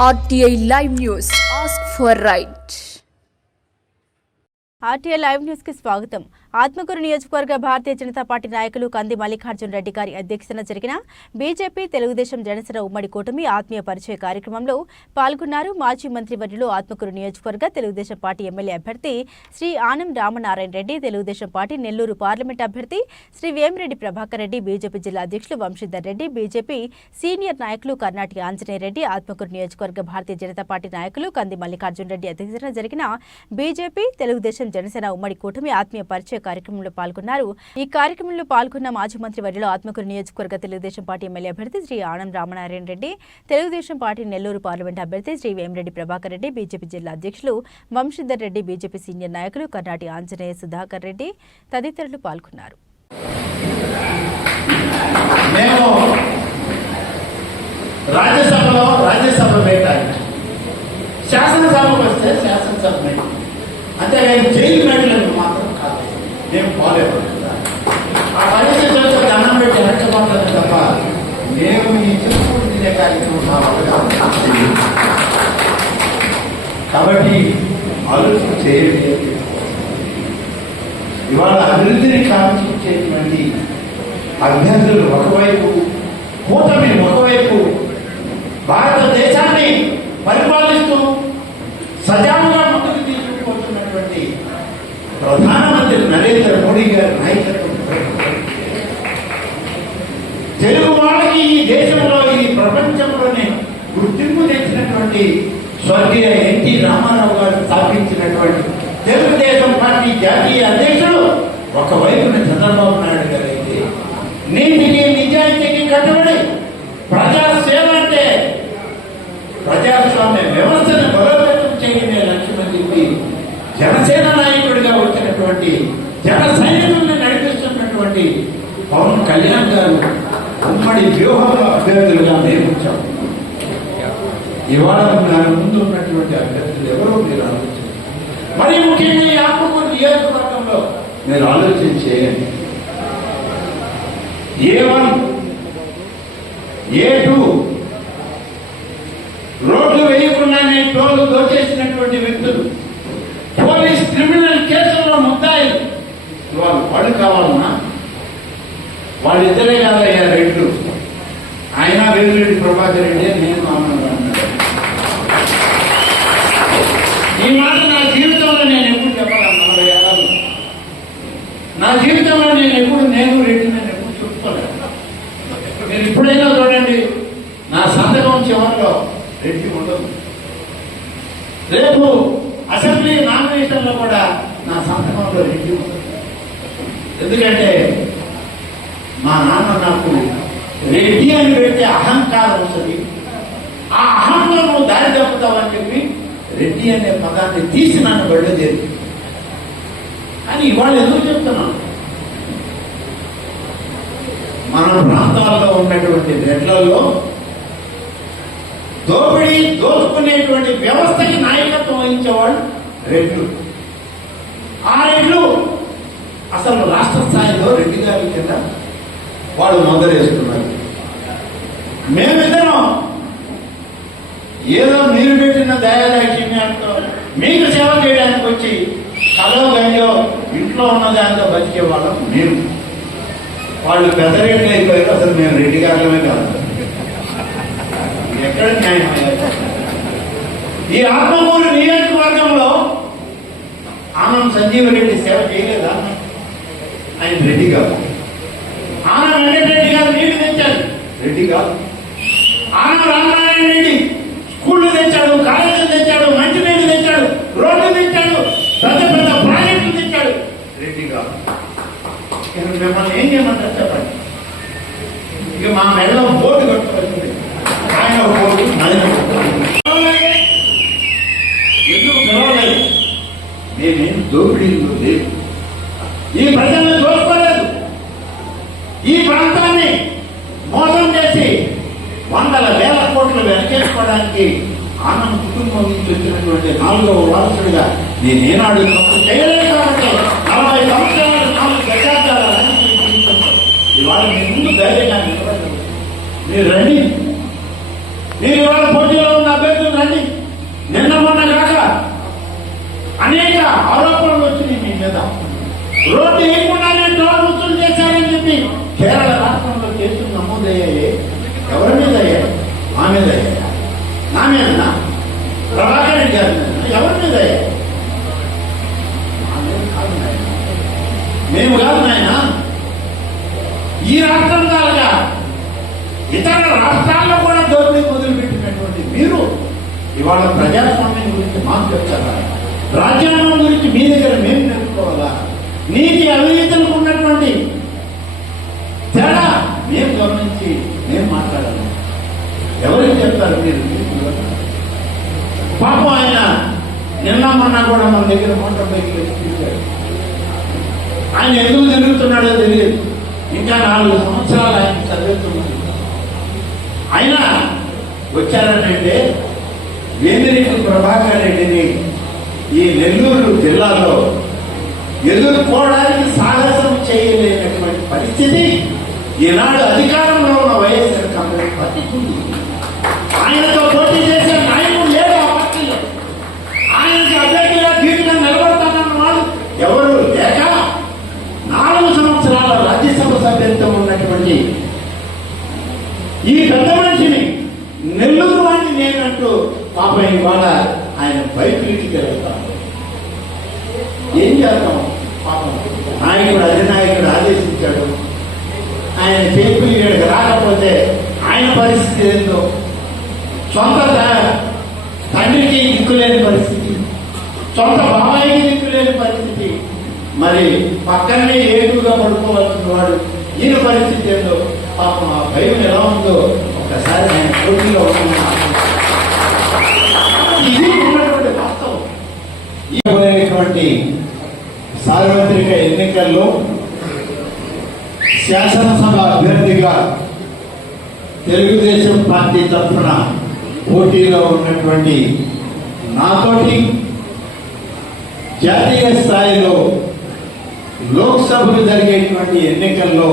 RTI Live News. Ask for right. RTI live news కి స్వాగతం. ఆత్మకూరు నియోజకవర్గ భారతీయ జనతా పార్టీ నాయకులు కంది మల్లికార్జున రెడ్డి గారి అధ్యక్షతన జరిగిన బీజేపీ తెలుగుదేశం జనసేన ఉమ్మడి కూటమి ఆత్మీయ పరిచయ కార్యక్రమంలో పాల్గొన్నారు. మాజీ మంత్రివర్యులు ఆత్మకూరు నియోజకవర్గ తెలుగుదేశం పార్టీ ఎమ్మెల్యే అభ్యర్థి శ్రీ ఆనం రామనారాయణ రెడ్డి, తెలుగుదేశం పార్టీ నెల్లూరు పార్లమెంట్ అభ్యర్థి శ్రీ వేమిరెడ్డి ప్రభాకర్ రెడ్డి, బీజేపీ జిల్లా అధ్యక్షులు వంశీధర్ రెడ్డి, బీజేపీ సీనియర్ నాయకులు కర్ణాటి ఆంజనేయ రెడ్డి, ఆత్మకూరు నియోజకవర్గ భారతీయ జనతా పార్టీ నాయకులు కంది మల్లికార్జున రెడ్డి అధ్యక్షతన జరిగిన బీజేపీ తెలుగుదేశం జనసేన ఉమ్మడి కూటమి ఆత్మీయ పరిచయ కార్యక్రమంలో పాల్గొన్నారు. ఈ కార్యక్రమంలో పాల్గొన్న మాజీ మంత్రి వర్యులు ఆత్మకూరు నియోజకవర్గ తెలుగుదేశం పార్టీ ఎమ్మెల్యే అభ్యర్థి శ్రీ ఆనం రామనారాయణ రెడ్డి, తెలుగుదేశం పార్టీ నెల్లూరు పార్లమెంట్ అభ్యర్థి శ్రీ వేమిరెడ్డి ప్రభాకర్ రెడ్డి, బీజేపీ జిల్లా అధ్యక్షులు వంశీధర్ రెడ్డి, బీజేపీ సీనియర్ నాయకులు కర్ణాటి ఆంజనేయ, సుధాకర్ రెడ్డి తదితరులు పాల్గొన్నారు. అంతేగాని జైలు మేటలకు మాత్రం కాదు. మేము పోలేదు. ఆ పరిస్థితుల్లో దండం పెట్టి హెచ్చబాట్లేదు తప్ప మేము ఈ చెప్పుకుంటూ తినే కార్యక్రమం మా వల్ల కాబట్టి ఆలోచన చేయండి. ఇవాళ అభివృద్ధిని కాంక్షించేటువంటి అభ్యర్థులు ఒకవైపు, కూటమి ఒకవైపు భారతదేశాన్ని పరిపాలిస్తూ సజావుగా ముందుకు తీసుకుపోతున్నటువంటి ప్రధానమంత్రి నరేంద్ర మోడీ గారి నాయకత్వం, తెలుగు వాళ్ళకి ఈ దేశంలో, ఈ ప్రపంచంలోనే గుర్తింపు తెచ్చినటువంటి స్వర్గీయ ఎన్టీ రామారావు గారు స్థాపించినటువంటి తెలుగుదేశం పార్టీ జాతీయ అధ్యక్షుడు ఒకవైపున చంద్రబాబు నాయుడు గారు అయితే నీతికి నిజాయితీకి కట్టుబడి ప్రజాసేవ అంటే ప్రజాస్వామ్య వ్యవస్థను బలోపేతం చేయడమే లక్ష్యమని చెప్పి జనసేన నాయకుడిగా వచ్చినటువంటి జన సైనికుల్ని నడిపిస్తున్నటువంటి పవన్ కళ్యాణ్ గారు ఉమ్మడి వ్యూహంలో అభ్యర్థులుగా నియమించాం. ఇవాళ దాని ముందు ఉన్నటువంటి అభ్యర్థులు ఎవరో మీరు ఆలోచించారు. మరి ముఖ్యంగా ఈ ఆత్మకూరు నియోజకవర్గంలో మీరు ఆలోచన చేయండి. A1, A2 రోడ్లు వేయకుండానే టోలు దోచేసినటువంటి వ్యక్తులు, పోలీస్ క్రిమినల్ కేసుల్లో ముద్దాయిలు, వాళ్ళు కావాలన్నా వాళ్ళిద్దరే కాదయ్యా రెడ్లు. ఆయన వేమిరెడ్డి ప్రభాకర్ రెడ్డి, నేను అన్నాడు. ఈ మాట నా జీవితంలో నేను ఎప్పుడు చెప్పగలను. 40 ఏళ్ళలో నా జీవితంలో నేను రెడ్డి నేను ఎప్పుడు చెప్పుకోలేదు. మీరు ఇప్పుడైనా చూడండి, నా సంతకం చివరిలో రెడ్డి ఉండదు. రేపు అసెంబ్లీ నామినేషన్లో కూడా నా సంతకంలో రెడ్డి ఉండదు. ఎందుకంటే మా నాన్న నాకు రెడ్డి అని పెడితే అహంకారం వస్తుంది, ఆ అహంలో నువ్వు దారి తప్పుతావని చెప్పి రెడ్డి అనే పదాన్ని తీసి నన్ను వెళ్ళలేదు. కానీ ఇవాళ ఎందుకు చెప్తున్నాను, మన ప్రాంతాల్లో ఉన్నటువంటి రెడ్లలో దోపిడీ దోచుకునేటువంటి వ్యవస్థకి నాయకత్వం వహించేవాళ్ళు రెడ్లు. ఆ రెడ్లు అసలు రాష్ట్ర స్థాయిలో రెడ్డి గారి కింద వాళ్ళు మొదలేస్తున్నారు. మేమిద్దరం ఏదో మీరు పెట్టిన దయాదాక్షిణ్యాలతో మీకు సేవ చేయడానికి వచ్చి కలో గంజో ఇంట్లో ఉన్న దాంతో బతికే వాళ్ళం మేము. వాళ్ళు పెద్ద రెడ్లు అయిపోయారు. అసలు మేము రెడ్డి గారులమే కాదు. ఎక్కడ న్యాయం? ఈ ఆత్మకూరు నియోజకవర్గంలో ఆనం సంజీవరెడ్డి సేవ చేయలేదా? ఆయన రెడ్డి కాదు. ఆనం వెంకటరెడ్డి గారు నీళ్లు తెచ్చాడు, రెడ్డి కాదు. ఆనం రామనారాయణ రెడ్డి స్కూళ్ళు తెచ్చాడు, కాలేజీలు తెచ్చాడు, మంచినీళ్ళు తెచ్చాడు, రోడ్లు తెచ్చాడు, పెద్ద పెద్ద ప్రాజెక్టులు తెచ్చాడు, రెడ్డి కాదు. మిమ్మల్ని ఏం చేయమంటారు చెప్పండి? ఇక మా మెడలో బోర్డు కట్టుకోవాల్సింది. ఆయన బోర్డు ఎందుకు పిలవలేదు? మేమేం దోపిడీలు లేదు, ఈ ప్రజలను దోచుకోలేదు. ఈ ప్రాంతాన్ని మోసం చేసి 100,000 కోట్లు వెనకేసుకోవడానికి ఆనంద కుటుంబం నుంచి వచ్చినటువంటి 4వ వారసుడిగా నేనేనాడు తప్పు చేయలేదు. కాబట్టి 40 సంవత్సరాలు 4 దశాబ్దాల ఇవాళ మీ ముందు ధైర్యంగా నిలబడలేదు. మీరు రండి, మీరు ఇవాళ పోటీలో ఉన్న అభ్యర్థులు రండి. నిన్న మొన్న కాక అనేక ఆరోపణలు వచ్చినాయి మీ మీద. రోడ్డు వేయకుండానే టోల్ వసూలు చేశారని చెప్పి కేరళ రాష్ట్రంలో కేసులు నమోదయ్యాయి. ఎవరి మీద అయ్యాయి? మా మీద అయ్యాయా? నా మీద? ప్రభాకర్ రెడ్డి గారి మీద? ఎవరి మీద అయ్యాయి? మేము కాదు నాయన. ఈ రాష్ట్రం కాదుగా, ఇతర రాష్ట్రాల్లో కూడా దోపిడీ మొదలుపెట్టినటువంటి మీరు ఇవాళ ప్రజాస్వామ్యం గురించి మాకు చెప్తారా? రాజ్యాంగం గురించి మీ దగ్గర మేము నేర్చుకోవాలా? నీతి అవినీతులకు ఉన్నటువంటి తేడా మేము గమనించి మేము మాట్లాడాలి. ఎవరికి చెప్తారు మీరు? పాపం ఆయన నిన్న మొన్న కూడా మన దగ్గర మోటార్ బైక్ చూశారు. ఆయన ఎందుకు తిరుగుతున్నాడో తెలియదు. ఇంకా 4 సంవత్సరాలు ఆయన చదువుతున్నారు. అయినా వచ్చారనంటే వేమిరెడ్డి ప్రభాకర్ రెడ్డిని ఈ నెల్లూరు జిల్లాలో ఎదుర్కోవడానికి సాహసం చేయలేనటువంటి పరిస్థితి ఈనాడు అధికారంలో ఉన్న వైఎస్ఆర్ కాంగ్రెస్ పార్టీకి ఉంది. ఆయనతో పోటీ చేసే నాయకుడు లేడు ఆ పార్టీలో. ఆయనకి అభ్యర్థిగా ధీటుగా నిలబడతానన్న వాళ్ళు ఎవరు లేక 4 సంవత్సరాల రాజ్యసభ సభ్యత్వం ఉన్నటువంటి ఈ పెద్ద మనిషిని నెల్లూరు వాడిని నేనంటూ పాపం ఇవాళ ఆయన బయటికి వెళ్తాను. ఏం చేద్దాం? పాపం నాయకుడు అధినాయకుడు ఆదేశించాడు. ఆయన టేపులు ఇక్కడికి రాకపోతే ఆయన పరిస్థితి ఏందో, సొంత తండ్రికి దిక్కులేని పరిస్థితి, సొంత బాబాయికి దిక్కులేని పరిస్థితి, మరి పక్కనే ఏటుగా పడుకోవాల్సిన వాడు ఈయన పరిస్థితి ఏందో పాపం. ఆ భయం ఎలా ఉందో ఒకసారి ఆయన పోటీలో ఇది ఉన్నటువంటి వాస్తవం. ఈ సార్వత్రిక ఎన్నికల్లో శాసనసభ అభ్యర్థిగా తెలుగుదేశం పార్టీ తరఫున పోటీలో ఉన్నటువంటి నాతోటి జాతీయ స్థాయిలో లోక్సభకు జరిగేటువంటి ఎన్నికల్లో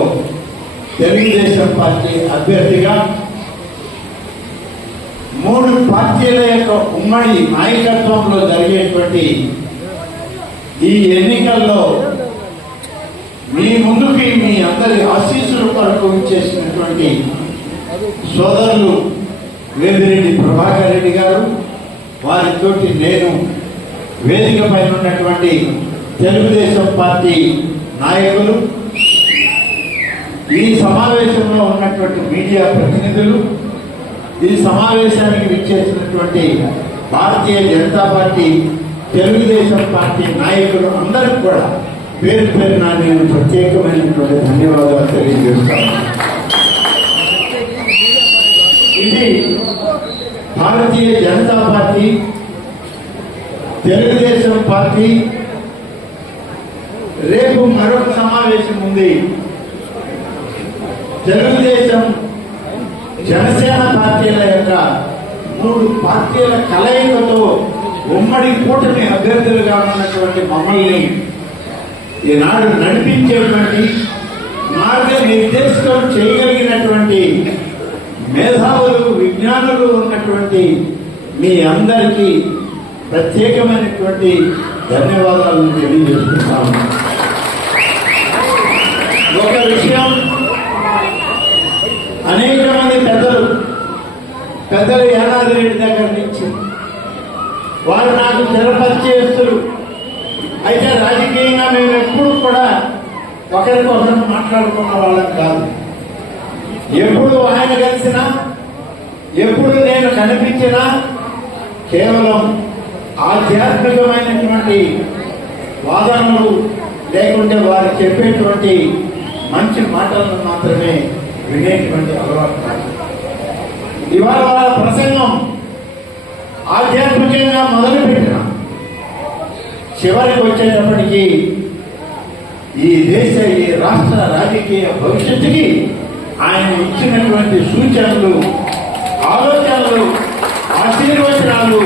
తెలుగుదేశం పార్టీ అభ్యర్థిగా 3 పార్టీల యొక్క ఉమ్మడి నాయకత్వంలో జరిగేటువంటి ఈ ఎన్నికల్లో మీ ముందుకి మీ అందరి ఆశీస్సుల కొరకు చేసినటువంటి సోదరులు వేమిరెడ్డి ప్రభాకర్ రెడ్డి గారు, వారితోటి నేను వేదిక పైన ఉన్నటువంటి తెలుగుదేశం పార్టీ నాయకులు, ఈ సమావేశంలో ఉన్నటువంటి మీడియా ప్రతినిధులు, ఈ సమావేశానికి విచ్చేసినటువంటి భారతీయ జనతా పార్టీ తెలుగుదేశం పార్టీ నాయకులు అందరికీ కూడా పేరు పేరున నేను ప్రత్యేకమైనటువంటి ధన్యవాదాలు తెలియజేస్తాను. ఇది భారతీయ జనతా పార్టీ తెలుగుదేశం పార్టీ రేపు మరొక సమావేశం ఉంది. తెలుగుదేశం జనసేన పార్టీల యొక్క 3 పార్టీల కలయికతో ఉమ్మడి కూటమి అభ్యర్థులుగా ఉన్నటువంటి మమ్మల్ని ఈనాడు నడిపించేటువంటి మార్గనిర్దేశం చేయగలిగినటువంటి మేధావులు, విజ్ఞానులు ఉన్నటువంటి మీ అందరికీ ప్రత్యేకమైనటువంటి ధన్యవాదాలను తెలియజేస్తున్నాము. ఒక విషయం, అనేక మంది పెద్దలు యానాది రెడ్డి దగ్గర నుంచి వారు నాకు చిరపరిచయస్తులు. అయితే రాజకీయంగా మేము ఎప్పుడు కూడా ఒకరికొకరు మాట్లాడుకున్న వాళ్ళం కాదు. ఎప్పుడు ఆయన కలిసినా, ఎప్పుడు నేను కనిపించినా కేవలం ఆధ్యాత్మికమైనటువంటి వాదనలు లేకుంటే వారు చెప్పేటువంటి మంచి మాటలను మాత్రమే వినేటువంటి అలవాటు కాదు. ఇవాళ వాళ్ళ ప్రసంగం ఆధ్యాత్మికంగా మొదలుపెట్టిన చివరికి వచ్చేటప్పటికీ ఈ దేశ, ఈ రాష్ట్ర రాజకీయ భవిష్యత్తుకి ఆయన ఇచ్చినటువంటి సూచనలు, ఆలోచనలు, ఆశీర్వచనాలు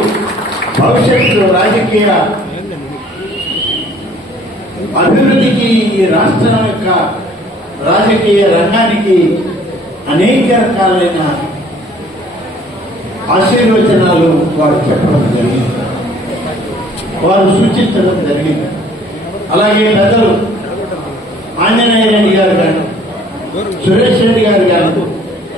భవిష్యత్తు రాజకీయ అభివృద్ధికి, ఈ రాష్ట్రం యొక్క రాజకీయ రంగానికి అనేక రకాలైన ఆశీర్వచనాలు వారు చెప్పడం జరిగింది, వారు సూచించడం జరిగింది. అలాగే పెద్దలు ఆంజనేయ రెడ్డి గారు కానీ, సురేష్ రెడ్డి గారు కానీ